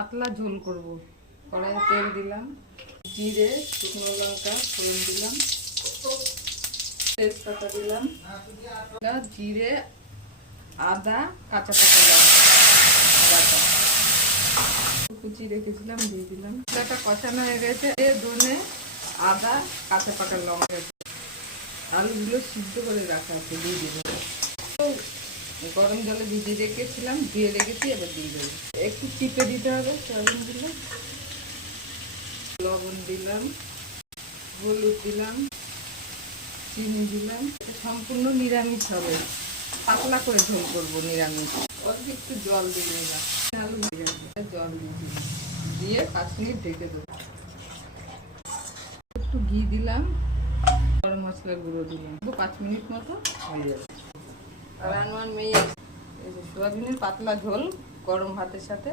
পাতলা ঝোল করব। কড়াইয়ে তেল দিলাম, জিরে, শুকনো লঙ্কা ফোড়ন দিলাম, তেজপাতা দিলাম, জিরে, আদা, কাঁচা পাকা লঙ্কা কুচি রেখেছিলাম দিয়ে দিলাম। এটা কষানো হয়ে গেছে, ধনে, আদা, কাঁচা পাকা লঙ্কা, আলুগুলো সিদ্ধ করে রাখা আছে দিয়ে দিলাম। গরম জলে ভিজিয়ে রেখেছিলাম, ধুয়ে রেখেছি, এবার দিয়ে দেবো। একটু চিপে দিতে হবে সয়াবিনগুলো। লবণ দিলাম, হলুদ দিলাম, চিনি দিলাম। এটা সম্পূর্ণ নিরামিষ হবে, পাতলা করে ঝোল করবো নিরামিষ। অল্প একটু জল দিয়ে দিলাম, আলু জল দিয়ে 5 মিনিট ঢেকে দেবো। একটু ঘি দিলাম, গরম মশলার গুঁড়ো দিলাম, 5 মিনিট মতো হয়ে যাবে। আর আমার মেয়ে সোয়াবিনের পাতলা ঝোল গরম ভাতের সাথে